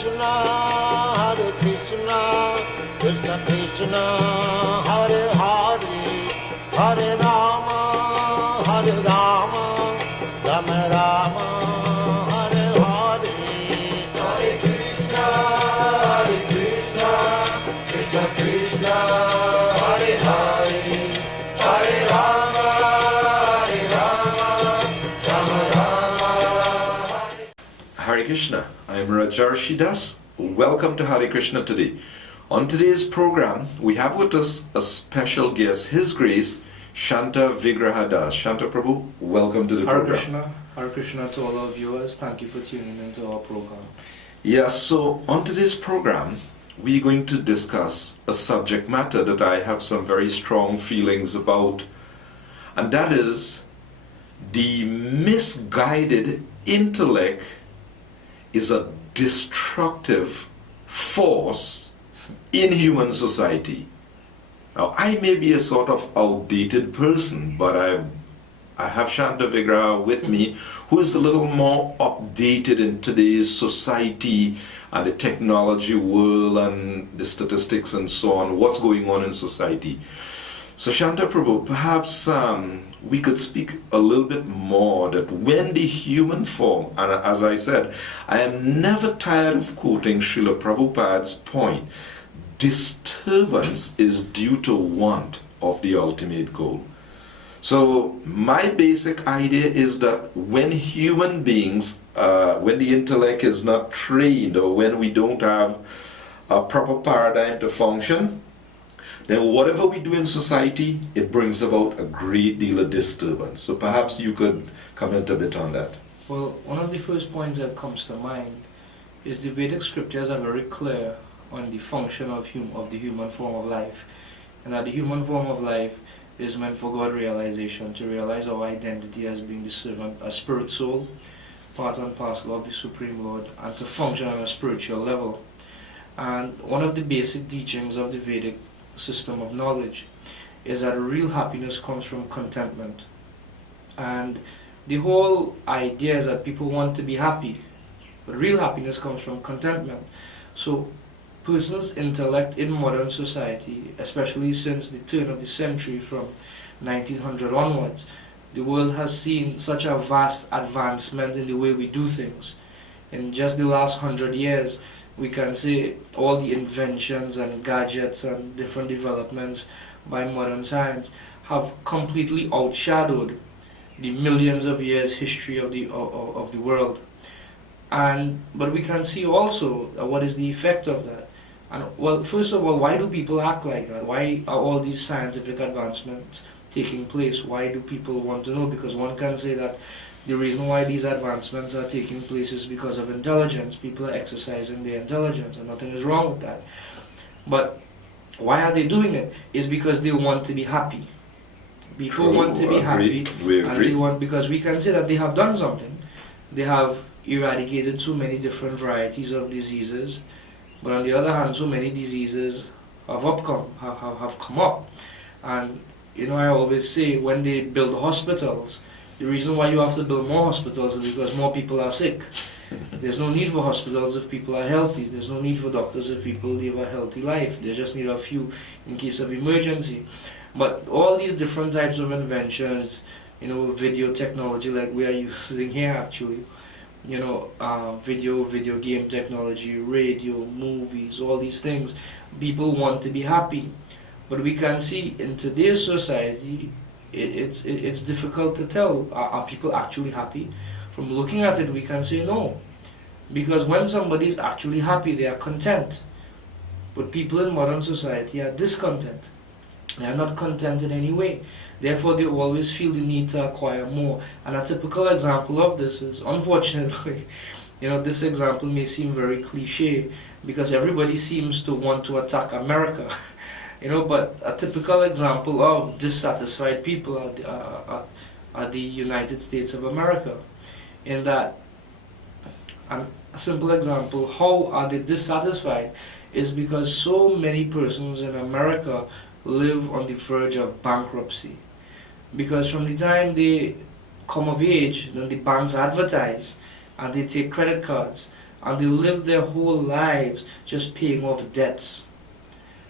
Krishna, Krishna Krishna, Hare Hare, Hare Rama, Rama Rama, Hare Hare. Hare Krishna, Krishna Krishna, Hare Hare, Hare Rama, Rama Rama. Hare Krishna, I am Rajarsi Dasa. Welcome to Hare Krishna today. On today's program, we have with us a special guest, His Grace, Shanta Vigrahadas. Shanta Prabhu, welcome to the program. Hare Krishna to all our viewers. Thank you for tuning into our program. Yes, so on today's program, we're going to discuss a subject matter that I have some very strong feelings about, and that is the misguided intellect is a destructive force in human society. Now, I may be a sort of outdated person, but I have Shanta Vigraha with me, who is a little more updated in today's society and the technology world and the statistics and so on, what's going on in society. So Shanta Prabhu, perhaps we could speak a little bit more that when the human form, and as I said, I am never tired of quoting Srila Prabhupada's point, disturbance is due to want of the ultimate goal. So my basic idea is that when human beings, when the intellect is not trained or when we don't have a proper paradigm to function, then whatever we do in society, it brings about a great deal of disturbance. So perhaps you could comment a bit on that. Well, one of the first points that comes to mind is the Vedic scriptures are very clear on the function of the human form of life, and that the human form of life is meant for God realization, to realize our identity as being the servant, a spirit soul, part and parcel of the Supreme Lord, and to function on a spiritual level. And one of the basic teachings of the Vedic system of knowledge is that real happiness comes from contentment. And the whole idea is that people want to be happy, but real happiness comes from contentment. So person's intellect in modern society, especially since the turn of the century from 1900 onwards, the world has seen such a vast advancement in the way we do things. In just the last 100 years, we can say all the inventions and gadgets and different developments by modern science have completely outshadowed the millions of years history of the world. But we can see also what is the effect of that. And well, first of all, why do people act like that? Why are all these scientific advancements taking place? Why do people want to know? Because one can say that the reason why these advancements are taking place is because of intelligence. People are exercising their intelligence, and nothing is wrong with that. But why are they doing it? It's because they want to be happy. People want to be happy, and they want, because we can say that they have done something. They have eradicated so many different varieties of diseases, but on the other hand, so many diseases have come up. And I always say, when they build hospitals, the reason why you have to build more hospitals is because more people are sick. There's no need for hospitals if people are healthy. There's no need for doctors if people live a healthy life. They just need a few in case of emergency. But all these different types of inventions, video technology like we are using here actually, video game technology, radio, movies, all these things, people want to be happy. But we can see in today's society, it's difficult to tell, are people actually happy? From looking at it, we can say no. Because when somebody is actually happy, they are content. But people in modern society are discontent. They are not content in any way. Therefore, they always feel the need to acquire more. And a typical example of this is, unfortunately, this example may seem very cliche because everybody seems to want to attack America. But a typical example of dissatisfied people are the United States of America. In that, and a simple example, how are they dissatisfied is because so many persons in America live on the verge of bankruptcy. Because from the time they come of age, then the banks advertise and they take credit cards. and they live their whole lives just paying off debts.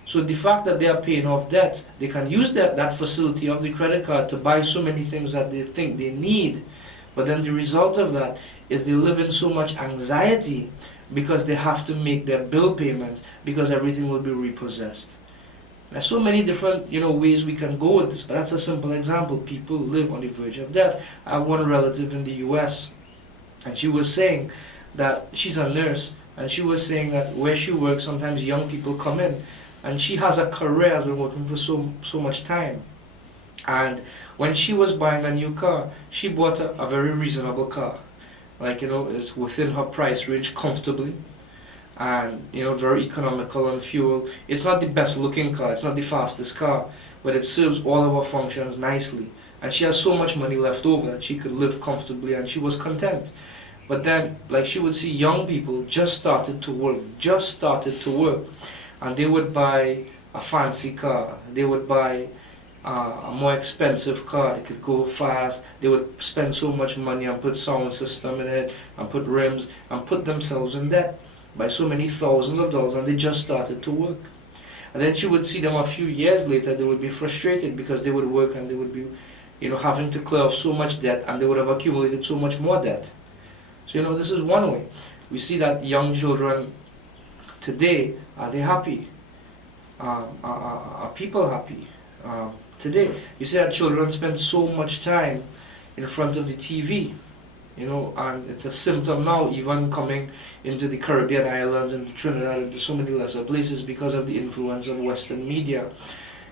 So the fact that they are paying off debts, they can use that facility of the credit card to buy so many things that they think they need. But then the result of that is they live in so much anxiety because they have to make their bill payments because everything will be repossessed. There's so many different ways we can go with this, but that's a simple example. People live on the verge of death. I have one relative in the US, and she was saying that she's a nurse, and she was saying that where she works, sometimes young people come in, and she has a career, has been working for so much time. And when she was buying a new car, she bought a very reasonable car. Like, it's within her price range comfortably. And, very economical on fuel. It's not the best looking car, it's not the fastest car, but it serves all of her functions nicely. And she has so much money left over that she could live comfortably, and she was content. But then, like, she would see young people just started to work, and they would buy a fancy car, they would buy a more expensive car. It could go fast. They would spend so much money and put sound system in it and put rims and put themselves in debt by so many thousands of dollars, and they just started to work. And then she would see them a few years later. They would be frustrated because they would work and they would be having to clear off so much debt, and they would have accumulated so much more debt. So this is one way. We see that young children today, are they happy? Are people happy? Today, you see that children spend so much time in front of the TV, and it's a symptom now, even coming into the Caribbean islands and Trinidad and to so many lesser places because of the influence of Western media.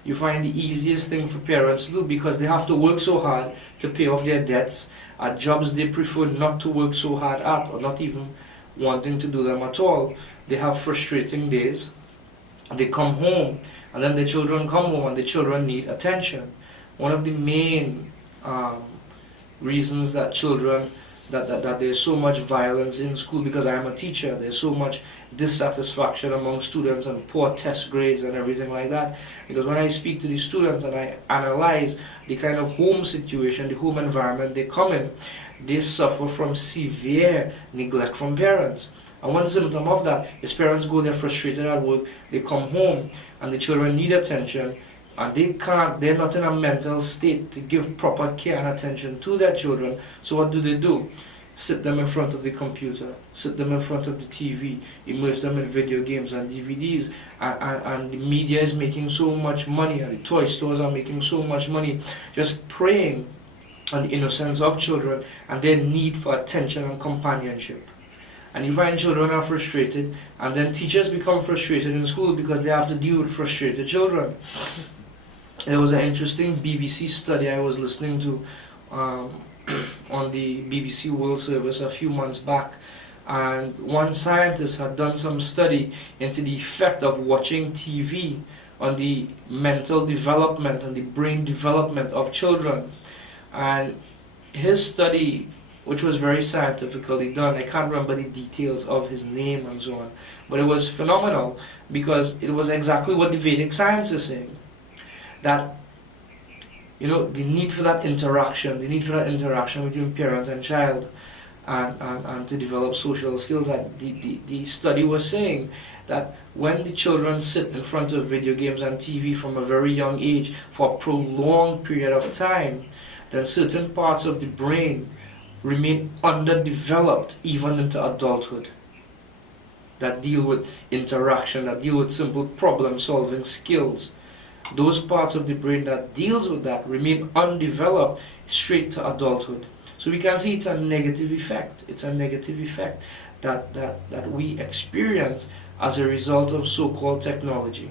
You find the easiest thing for parents to do, because they have to work so hard to pay off their debts at jobs they prefer not to work so hard at, or not even wanting to do them at all. They have frustrating days. They come home, and then the children come home, and the children need attention. One of the main reasons that children, that there's so much violence in school, because I'm a teacher, there's so much dissatisfaction among students and poor test grades and everything like that. Because when I speak to the students and I analyze the kind of home situation, the home environment they come in, they suffer from severe neglect from parents. And one symptom of that is parents go there frustrated at work, they come home, and the children need attention, and they're not in a mental state to give proper care and attention to their children. So what do? Sit them in front of the computer, sit them in front of the TV, immerse them in video games and DVDs, and the media is making so much money, and the toy stores are making so much money, just preying on the innocence of children and their need for attention and companionship. And you find children are frustrated, and then teachers become frustrated in school because they have to deal with frustrated children. There was an interesting BBC study I was listening to on the BBC World Service a few months back, and one scientist had done some study into the effect of watching TV on the mental development and the brain development of children. And his study, which was very scientifically done, I can't remember the details of his name and so on, but it was phenomenal because it was exactly what the Vedic science is saying. That the need for that interaction, between parent and child, and to develop social skills. That the study was saying that when the children sit in front of video games and TV from a very young age for a prolonged period of time, then certain parts of the brain remain underdeveloped even into adulthood, that deal with interaction, that deal with simple problem solving skills. Those parts of the brain that deals with that remain undeveloped straight to adulthood. So we can see it's a negative effect. It's a negative effect that we experience as a result of so-called technology.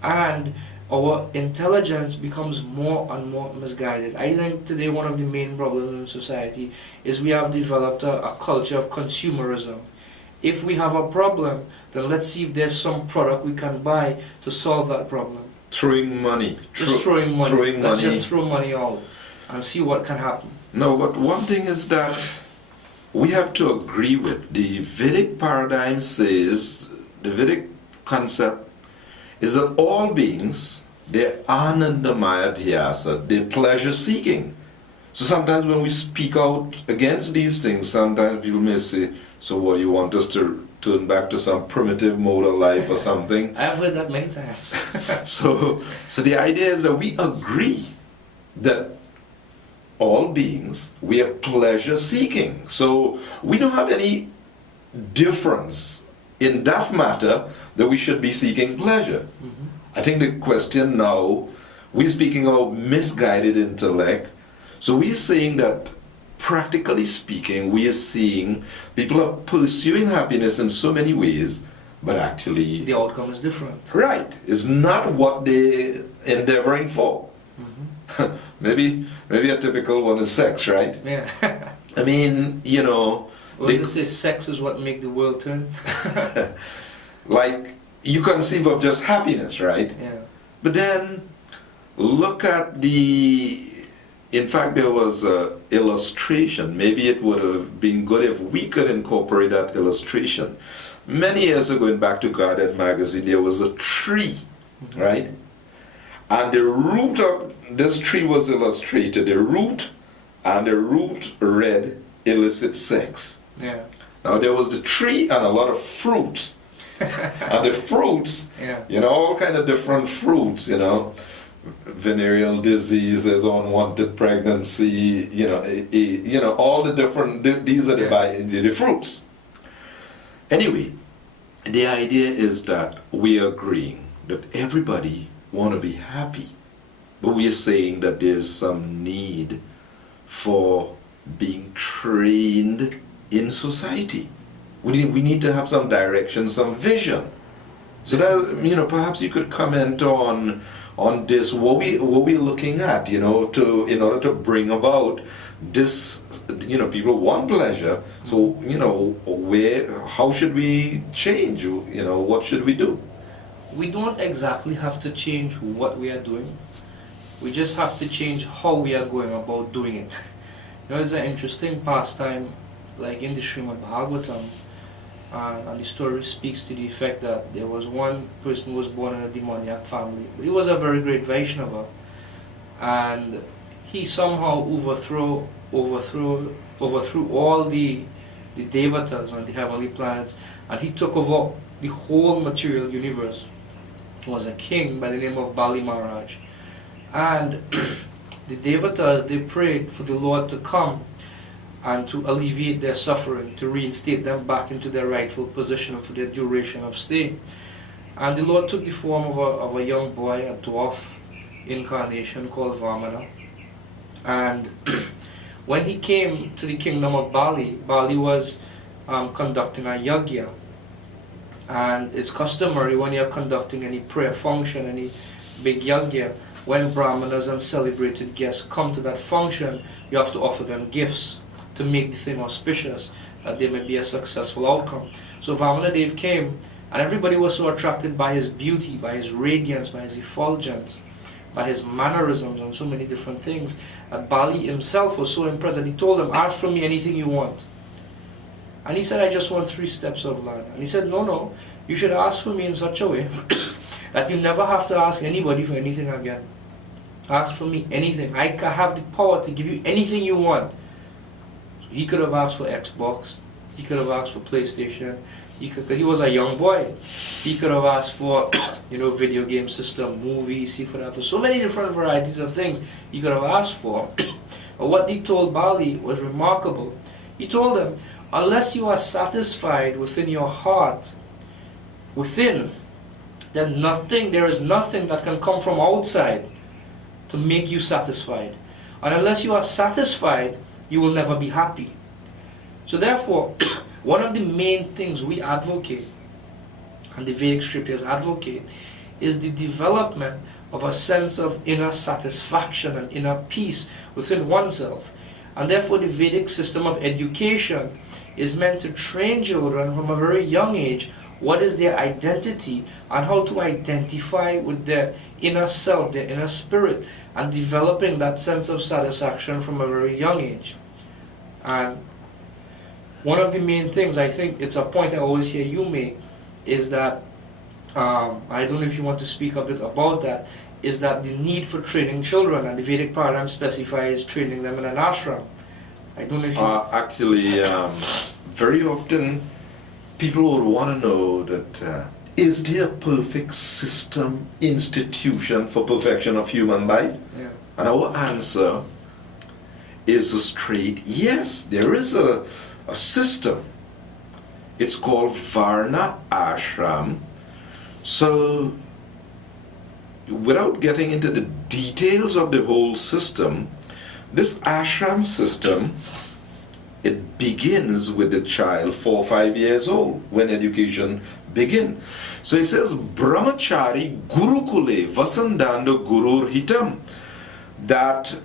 And our intelligence becomes more and more misguided. I think today one of the main problems in society is we have developed a culture of consumerism. If we have a problem, then let's see if there's some product we can buy to solve that problem. Throwing money. Let's just throw money out and see what can happen. No, but one thing is that we have to agree with. The Vedic paradigm says, the Vedic concept is that all beings, they're anandamaya bhyasa, they're pleasure seeking. So sometimes when we speak out against these things, sometimes people may say, So what, you want us to turn back to some primitive mode of life or something? I've heard that many times. So the idea is that we agree that all beings, we are pleasure seeking. So we don't have any difference in that matter that we should be seeking pleasure. Mhm. I think the question now, we're speaking of misguided intellect. So we're saying that practically speaking, we are seeing people are pursuing happiness in so many ways, but actually, The outcome is different. right, it's not what they're endeavoring for. Mhm. Maybe a typical one is sex, right? Yeah. I mean, you know, Well, they- they say sex is what make the world turn. like you conceive of just happiness, right? Yeah. But then look at the. In fact, there was an illustration. Maybe it would have been good if we could incorporate that illustration. Many years ago, in Back to Garden magazine, there was a tree, Mhm. right? And the root of this tree was illustrated. The root and the root read illicit sex. Yeah. Now there was the tree and a lot of fruits. And the fruits, Yeah. you know, all kind of different fruits, you know, venereal diseases, unwanted pregnancy, you know, all the different, these are the fruits. Anyway, the idea is that we are agreeing that everybody want to be happy, but we are saying that there's some need for being trained in society. We need to have some direction, some vision. So that, you know, perhaps you could comment on this, what we're looking at, you know, in order to bring about this, you know, people want pleasure. So, you know, how should we change? You know, what should we do? We don't exactly have to change what we are doing. We just have to change how we are going about doing it. You know, it's an interesting pastime, like in the Srimad Bhagavatam, and the story speaks to the effect that there was one person who was born in a demoniac family. He was a very great Vaishnava, and he somehow overthrew all the devatas on the heavenly planets, and he took over the whole material universe. He was a king by the name of Bali Maharaj, and the devatas, they prayed for the Lord to come and to alleviate their suffering, to reinstate them back into their rightful position for their duration of stay. And the Lord took the form of a young boy, a dwarf incarnation called Vamana. And when he came to the kingdom of Bali, Bali was conducting a yajna. And it's customary when you're conducting any prayer function, any big yajna, when brahmanas and celebrated guests come to that function, you have to offer them gifts to make the thing auspicious, that there may be a successful outcome. So Vamana Dev came, and everybody was so attracted by his beauty, by his radiance, by his effulgence, by his mannerisms and so many different things, that Bali himself was so impressed that he told him, ask from me anything you want. And he said, I just want 3 steps of land. And he said, no, you should ask for me in such a way that you never have to ask anybody for anything again. Ask for me anything. I have the power to give you anything you want. So he could have asked for Xbox. He could have asked for PlayStation. Because he was a young boy. He could have asked for, video game system, movies. He could have for so many different varieties of things he could have asked for. But what he told Bali was remarkable. He told him, unless you are satisfied within your heart, then there is nothing that can come from outside to make you satisfied. And unless you are satisfied, you will never be happy. So therefore, one of the main things we advocate, and the Vedic scriptures advocate, is the development of a sense of inner satisfaction and inner peace within oneself. And therefore the Vedic system of education is meant to train children from a very young age what is their identity and how to identify with their inner self, their inner spirit, and developing that sense of satisfaction from a very young age. And one of the main things, I think it's a point I always hear you make, is that, I don't know if you want to speak a bit about that, is that the need for training children, and the Vedic paradigm specifies training them in an ashram. I don't know if you... Actually, very often people would want to know that is there a perfect system, institution for perfection of human life? Yeah. And our answer is a straight yes. There is a system. It's called Varna Ashram. So, without getting into the details of the whole system, this ashram system, it begins with the child 4 or 5 years old when education begins. So it says Brahmachari Gurukule Vasandanda Gurur Hitam, that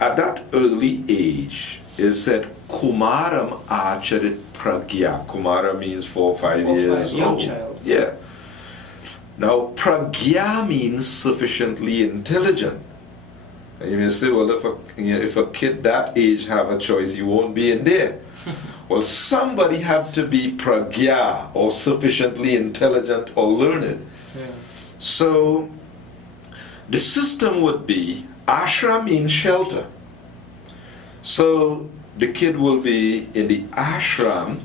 at that early age it said Kumaram Acharit Pragya. Kumara means 4 or 5 years young old. child. Yeah. Now Pragya means sufficiently intelligent. And you may say, well, if a kid that age have a choice, you won't be in there. Well, somebody had to be pragya, or sufficiently intelligent or learned. Yeah. So the system would be, ashram means shelter. So the kid will be in the ashram,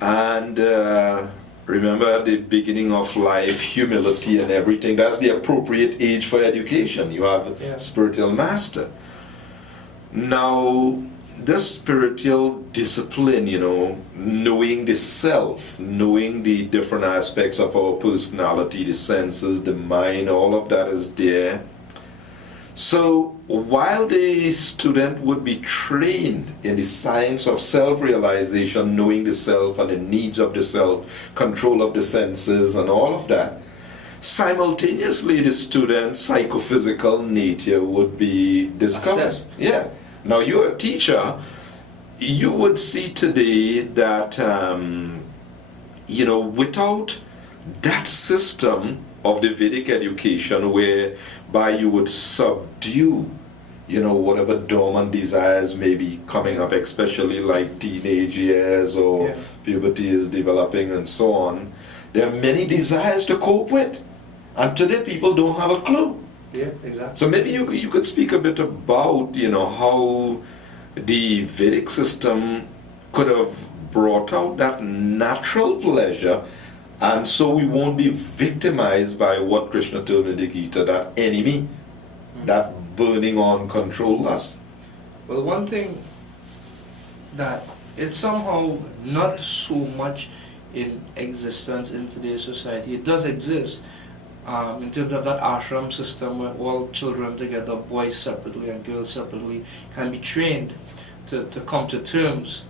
and remember at the beginning of life, humility and everything, that's the appropriate age for education. You have a spiritual master. Now, this spiritual discipline, knowing the self, knowing the different aspects of our personality, the senses, the mind, all of that is there. So while the student would be trained in the science of self-realization, knowing the self and the needs of the self, control of the senses and all of that, simultaneously the student's psychophysical nature would be discovered. Assessed. Yeah. Now you're a teacher, you would see today that, without that system of the Vedic education whereby you would subdue, whatever dormant desires may be coming up, especially like teenage years or puberty is developing and so on, there are many desires to cope with. And today people don't have a clue. Yeah, exactly. So maybe you could speak a bit about, how the Vedic system could have brought out that natural pleasure, and so we won't be victimized by what Krishna told in the Gita, that enemy, that burning on control us. Well, one thing that it's somehow not so much in existence in today's society. It does exist in terms of that ashram system where all children together, boys separately and girls separately, can be trained to come to terms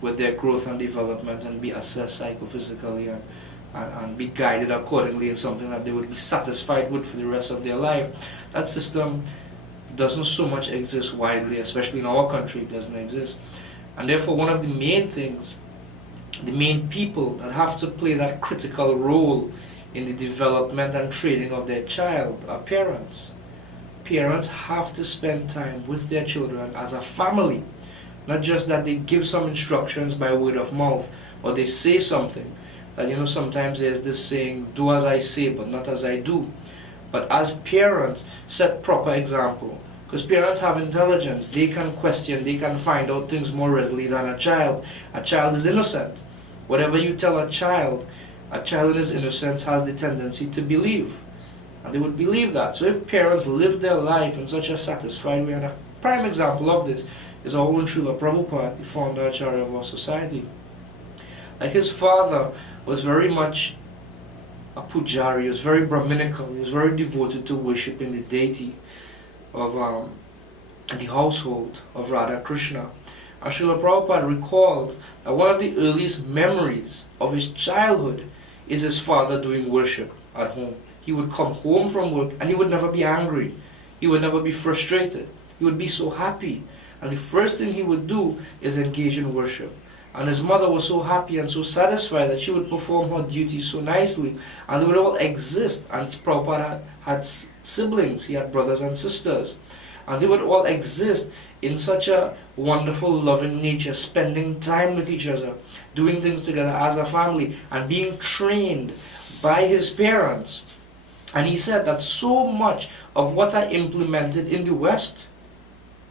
with their growth and development and be assessed psychophysically and be guided accordingly in something that they would be satisfied with for the rest of their life. That system doesn't so much exist widely, especially in our country. It doesn't exist. And therefore one of the main things, the main people that have to play that critical role in the development and training of their child are parents. Parents have to spend time with their children as a family. Not just that they give some instructions by word of mouth or they say something. That sometimes there's this saying, do as I say but not as I do. But as parents, set proper example. Because parents have intelligence. They can question, they can find out things more readily than a child. A child is innocent. Whatever you tell a child in his innocence has the tendency to believe. And they would believe that. So if parents live their life in such a satisfied way, and a prime example of this is our own Srila Prabhupada, the founder Acharya of our society. Like his father was very much a pujari, he was very Brahminical, he was very devoted to worshipping the deity of the household of Radha Krishna. And Srila Prabhupada recalls that one of the earliest memories of his childhood is his father doing worship at home. He would come home from work and he would never be angry. He would never be frustrated. He would be so happy. And the first thing he would do is engage in worship. And his mother was so happy and so satisfied that she would perform her duties so nicely. And they would all exist. And Prabhupada had siblings. He had brothers and sisters. And they would all exist in such a wonderful, loving nature, spending time with each other, doing things together as a family, and being trained by his parents. And he said that so much of what I implemented in the West,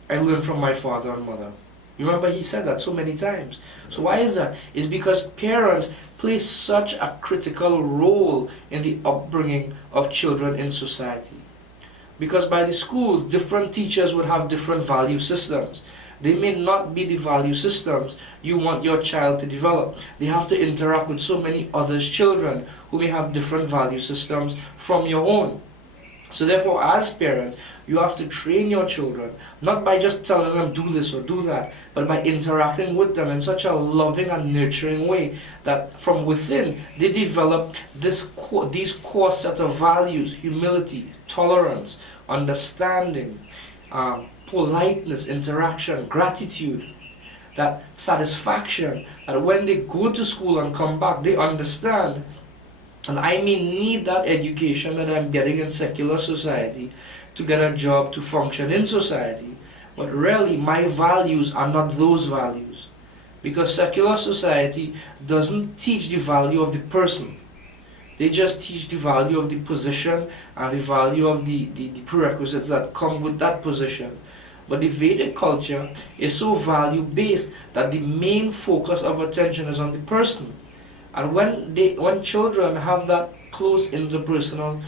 I learned from my father and mother. You remember he said that so many times. So why is that? It's because parents play such a critical role in the upbringing of children in society. Because by the schools, different teachers would have different value systems. They may not be the value systems you want your child to develop. They have to interact with so many other children who may have different value systems from your own. So therefore, as parents, you have to train your children, not by just telling them do this or do that, but by interacting with them in such a loving and nurturing way that from within they develop these core set of values: humility, tolerance, understanding, politeness, interaction, gratitude, that satisfaction, that when they go to school and come back, they understand, and I may need that education that I'm getting in secular society to get a job to function in society, but really my values are not those values, because secular society doesn't teach the value of the person. They just teach the value of the position and the value of the prerequisites that come with that position. But the Vedic culture is so value-based that the main focus of attention is on the person. And when children have that close interpersonal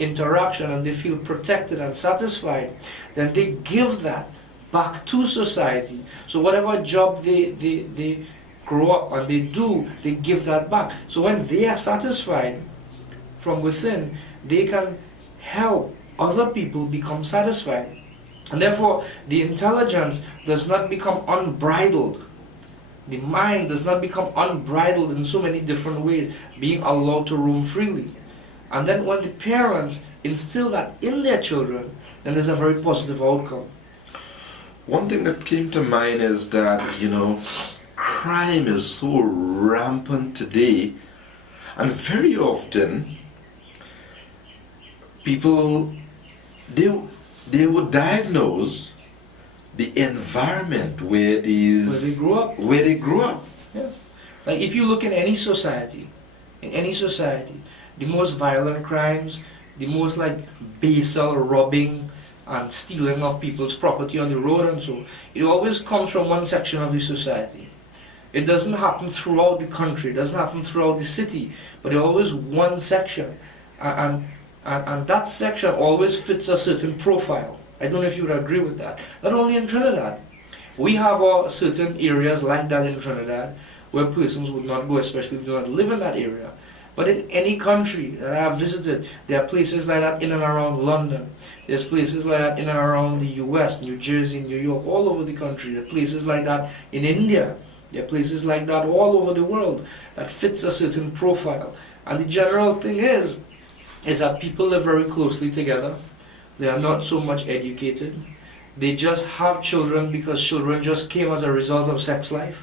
interaction and they feel protected and satisfied, then they give that back to society. So whatever job they grow up and they do, they give that back. So when they are satisfied from within, they can help other people become satisfied. And therefore, the intelligence does not become unbridled. The mind does not become unbridled in so many different ways, being allowed to roam freely. And then when the parents instill that in their children, then there's a very positive outcome. One thing that came to mind is that, crime is so rampant today, and very often people, they would diagnose the environment where they grew up. Yeah. Like if you look in any society, the most violent crimes, the most like basal robbing and stealing of people's property on the road and so, it always comes from one section of the society. It doesn't happen throughout the country, it doesn't happen throughout the city, but it's always one section. And that section always fits a certain profile. I don't know if you would agree with that. Not only in Trinidad. We have certain areas like that in Trinidad where persons would not go, especially if they do not live in that area. But in any country that I have visited, there are places like that in and around London. There's places like that in and around the US, New Jersey, New York, all over the country. There are places like that in India. There are places like that all over the world that fits a certain profile. And the general thing is that people live very closely together. They are not so much educated. They just have children because children just came as a result of sex life.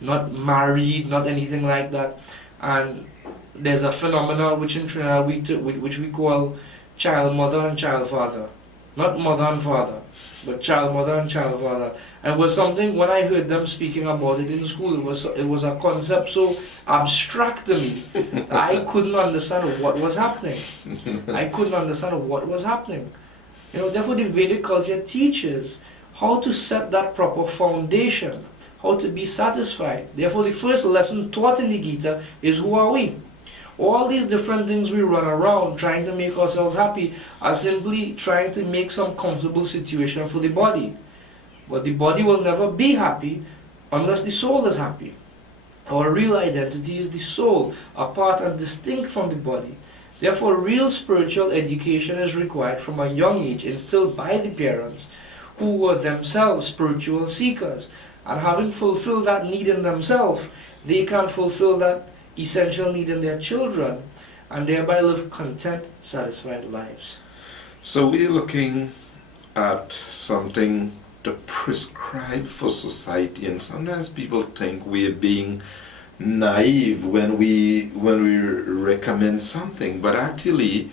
Not married, not anything like that. And there's a phenomenon which in Trinidad which we call child mother and child father. Not mother and father, but child mother and child father. And it was something, when I heard them speaking about it in school, it was a concept so abstract to me, I couldn't understand what was happening. Therefore the Vedic culture teaches how to set that proper foundation, how to be satisfied. Therefore the first lesson taught in the Gita is, who are we? All these different things we run around trying to make ourselves happy are simply trying to make some comfortable situation for the body. But the body will never be happy unless the soul is happy. Our real identity is the soul, apart and distinct from the body. Therefore, real spiritual education is required from a young age, instilled by the parents, who were themselves spiritual seekers. And having fulfilled that need in themselves, they can fulfill that essential need in their children, and thereby live content, satisfied lives. So we're looking at something to prescribe for society, and sometimes people think we're being naive when we recommend something, but actually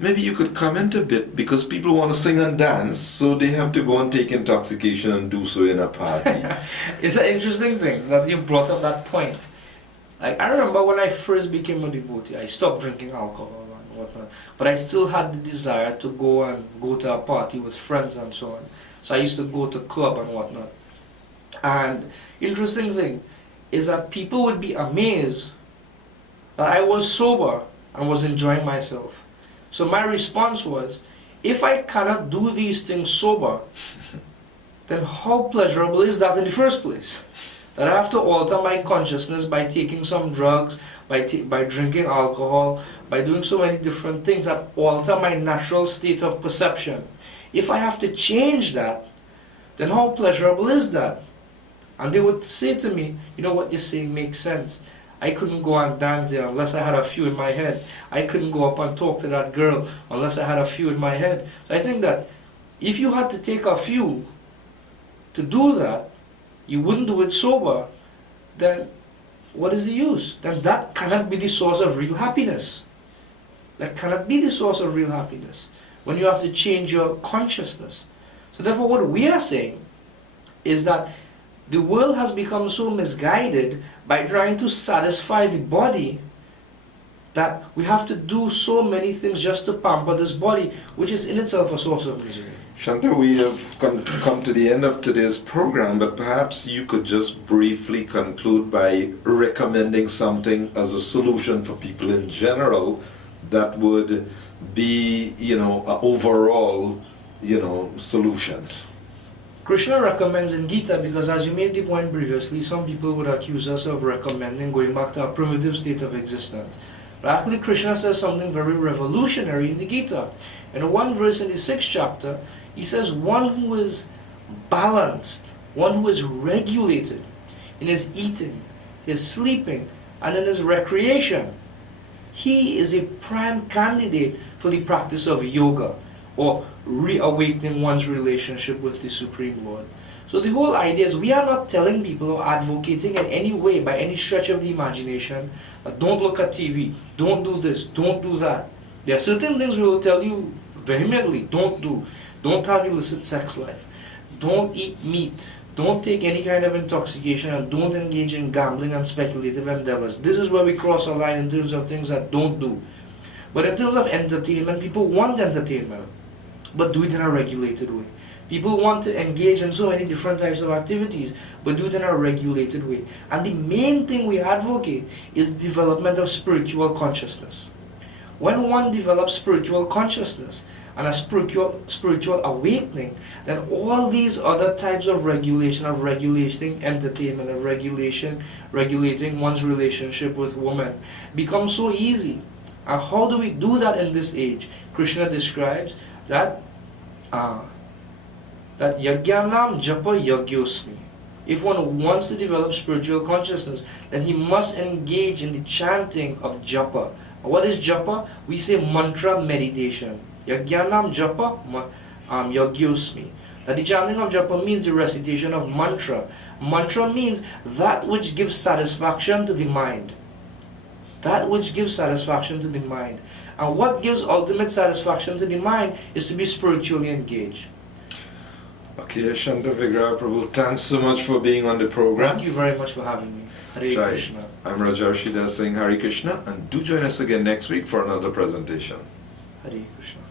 maybe you could comment a bit, because people want to sing and dance, so they have to go and take intoxication and do so in a party. It's an interesting thing that you brought up that point. Like, I remember when I first became a devotee, I stopped drinking alcohol and whatnot, but I still had the desire to go to a party with friends and so on. So I used to go to club and whatnot. And interesting thing is that people would be amazed that I was sober and was enjoying myself. So my response was, if I cannot do these things sober, then how pleasurable is that in the first place? That I have to alter my consciousness by taking some drugs, by drinking alcohol, by doing so many different things that alter my natural state of perception. If I have to change that, then how pleasurable is that? And they would say to me, you know, what you're saying makes sense. I couldn't go and dance there unless I had a few in my head. I couldn't go up and talk to that girl unless I had a few in my head. So I think that if you had to take a few to do that, you wouldn't do it sober, then what is the use? Then that cannot be the source of real happiness. That cannot be the source of real happiness when you have to change your consciousness. So therefore what we are saying is that the world has become so misguided by trying to satisfy the body that we have to do so many things just to pamper this body, which is in itself a source of misery. Shanta, we have come to the end of today's program, but perhaps you could just briefly conclude by recommending something as a solution for people in general that would be, an overall, solution. Krishna recommends in Gita, because as you made the point previously, some people would accuse us of recommending going back to a primitive state of existence. But actually Krishna says something very revolutionary in the Gita. In one verse in the 6th chapter, he says one who is balanced, one who is regulated in his eating, his sleeping, and in his recreation, he is a prime candidate for the practice of yoga, or reawakening one's relationship with the Supreme Lord. So the whole idea is we are not telling people or advocating in any way, by any stretch of the imagination, that don't look at TV, don't do this, don't do that. There are certain things we will tell you vehemently, don't do. Don't have illicit sex life. Don't eat meat. Don't take any kind of intoxication, and don't engage in gambling and speculative endeavors. This is where we cross a line in terms of things that don't do. But in terms of entertainment, people want entertainment, but do it in a regulated way. People want to engage in so many different types of activities, but do it in a regulated way. And the main thing we advocate is the development of spiritual consciousness. When one develops spiritual consciousness and a spiritual awakening, then all these other types of regulation, of regulating entertainment, of regulating one's relationship with women, become so easy. And how do we do that in this age? Krishna describes that yajnanam japa yagyosmi. If one wants to develop spiritual consciousness, then he must engage in the chanting of japa. What is japa? We say mantra meditation. Yajnanam japa yagyosmi. That the chanting of japa means the recitation of mantra. Mantra means that which gives satisfaction to the mind. That which gives satisfaction to the mind. And what gives ultimate satisfaction to the mind is to be spiritually engaged. Okay, Shanta Vigraha Prabhu, thanks so much for being on the program. Thank you very much for having me. Hare Krishna. I'm Rajarsi saying Hare Krishna, and do join us again next week for another presentation. Hare Krishna.